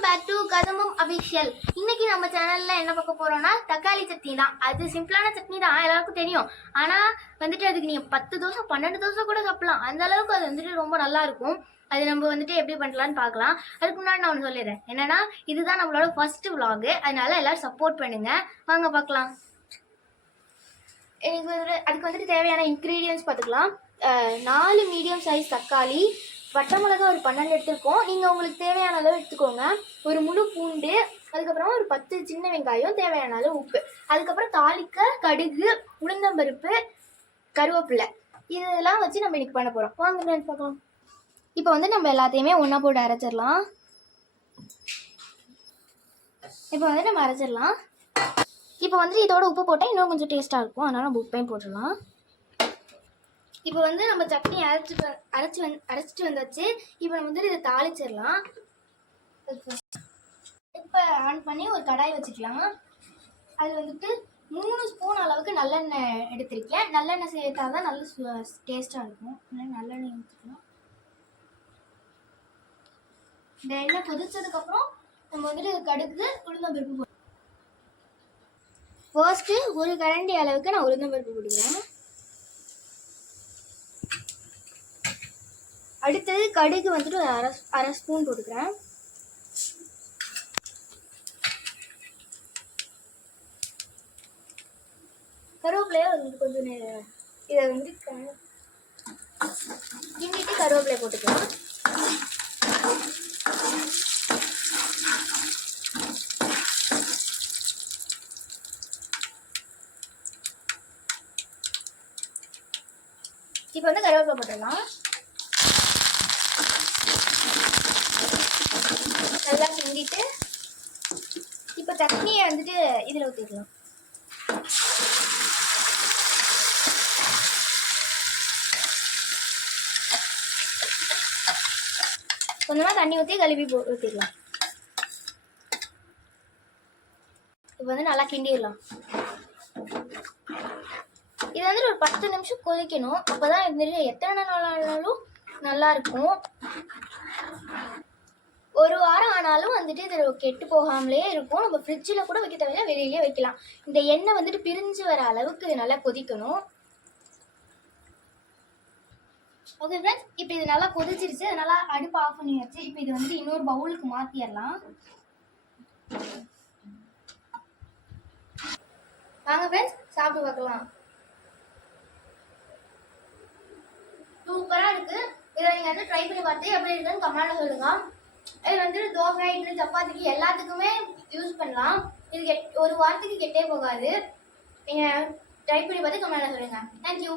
Welcome back to Kadambam official இன்னைக்கு நம்ம சேனல்ல என்ன பார்க்க போறோம்னா தக்காளி சட்னி தான். அது சிம்பிளான சட்னி தான் எல்லாருக்கும் தெரியும். ஆனா வந்துட்டு அதுக்கு நீங்க பத்து தோசை பன்னெண்டு தோசை கூட சாப்பிடலாம். அந்த அளவுக்கு அது வந்துட்டு ரொம்ப நல்லா இருக்கும். அது நம்ம வந்துட்டு எப்படி பண்ணலாம்னு பார்க்கலாம். அதுக்கு முன்னாடி நான் ஒன்று சொல்லிடுறேன். என்னன்னா இதுதான் நம்மளோட ஃபர்ஸ்ட் விலாகு அதனால எல்லாரும் சப்போர்ட் பண்ணுங்க. வாங்க பார்க்கலாம். எனக்கு வந்துட்டு அதுக்கு வந்துட்டு தேவையான இன்க்ரீடியன்ஸ் பார்த்துக்கலாம். நாலு மீடியம் சைஸ் தக்காளி வட்ட மிளகா ஒரு பன்னெண்டு எடுத்துருக்கோம். நீங்கள் உங்களுக்கு தேவையான அளவு எடுத்துக்கோங்க. ஒரு முழு பூண்டு அதுக்கப்புறம் ஒரு பத்து சின்ன வெங்காயம் தேவையான அளவு உப்பு. அதுக்கப்புறம் தாளிக்க கடுகு உளுந்தம்பருப்பு கருவேப்பிலை. இதெல்லாம் வச்சு நம்ம இன்னைக்கு பண்ண போகிறோம் வாங்க friends பார்க்கலாம். இப்போ வந்து நம்ம எல்லாத்தையுமே ஒன்றா போட்டு அரைச்சிடலாம். இப்போ வந்து நம்ம அரைச்சிடலாம். இப்போ வந்து இதோட உப்பு போட்டால் இன்னும் கொஞ்சம் டேஸ்ட்டாக இருக்கும். அதனால் நம்ம உப்பையும் போட்டுடலாம். இப்போ வந்து நம்ம சட்னி அரைச்சி அரைச்சி வந் அரைச்சிட்டு வந்தாச்சு. இப்போ நம்ம வந்து இதை தாளிச்சிடலாம். இப்போ ஆன் பண்ணி ஒரு கடாய் வச்சுக்கலாம். அது வந்துட்டு மூணு ஸ்பூன் அளவுக்கு நல்லெண்ணெய் எடுத்திருக்கேன். நல்லெண்ணெய் சேர்த்தா தான் நல்ல டேஸ்ட்டாக இருக்கும். நல்லெண்ணெய் ஊற்றிக்கணும் இந்த எண்ணெய் கொதிச்சதுக்கப்புறம் நம்ம வந்துட்டு கடுகு உளுந்தம்பருப்பு போ ஃபர்ஸ்ட்டு ஒரு கரண்டி அளவுக்கு நான் உளுந்தம்பருப்பு கொடுக்குறேன் அடுத்தது கடுகு வந்துட்டு ஒரு அரை அரை ஸ்பூன் போட்டுக்கிறேன். கருவேப்பிலையை வந்து கொஞ்சம் இதை வந்து கிண்டிட்டு கருவேப்பிலை போட்டுக்கலாம். இப்போ வந்து கருவேப்பிலை போட்டுடலாம் நல்லா கிண்டிட்டு இப்போ சட்னியை வந்துட்டு இதில் ஊற்றிக்கலாம் கொஞ்சமாக தண்ணி ஊற்றி கழுவி போ ஊற்றிடலாம் இப்போ வந்து நல்லா கிண்டிடலாம். இது வந்து ஒரு பத்து நிமிஷம் கொதிக்கணும். அப்பதான் வந்துட்டு எத்தனை நாள் ஆனாலும் நல்லா இருக்கும். ஒரு வாரம் ஆனாலும் வந்துட்டு இது கெட்டு போகாமலே இருக்கும். நம்ம ஃப்ரிட்ஜில் கூட வைக்க தேவையில்ல வெளியிலே வைக்கலாம். இந்த எண்ணெய் வந்துட்டு பிரிஞ்சு வர அளவுக்கு இது நல்லா கொதிக்கணும். ஓகே ஃப்ரெண்ட்ஸ் இப்போ இது நல்லா கொதிச்சிருச்சு. அதனால அடுப்பு ஆஃப் பண்ணியாச்சு. இப்போ இது வந்துட்டு இன்னொரு பவுலுக்கு மாற்றிடலாம் வாங்க ஃப்ரெண்ட்ஸ் சாப்பிட்டு பார்க்கலாம். சூப்பராக இருக்குது இதை நீங்கள் வந்து ட்ரை பண்ணி பார்த்து எப்படி இருக்குன்னு கமெண்ட்ல சொல்லுங்கள் இது வந்து தோசை இட்லி சப்பாத்திக்கு எல்லாத்துக்குமே யூஸ் பண்ணலாம். இது கெட் ஒரு வாரத்துக்கு கெட்டே போகாது. நீங்கள் ட்ரை பண்ணி பார்த்து கமெண்ட்டில் சொல்லுங்க. தேங்க்யூ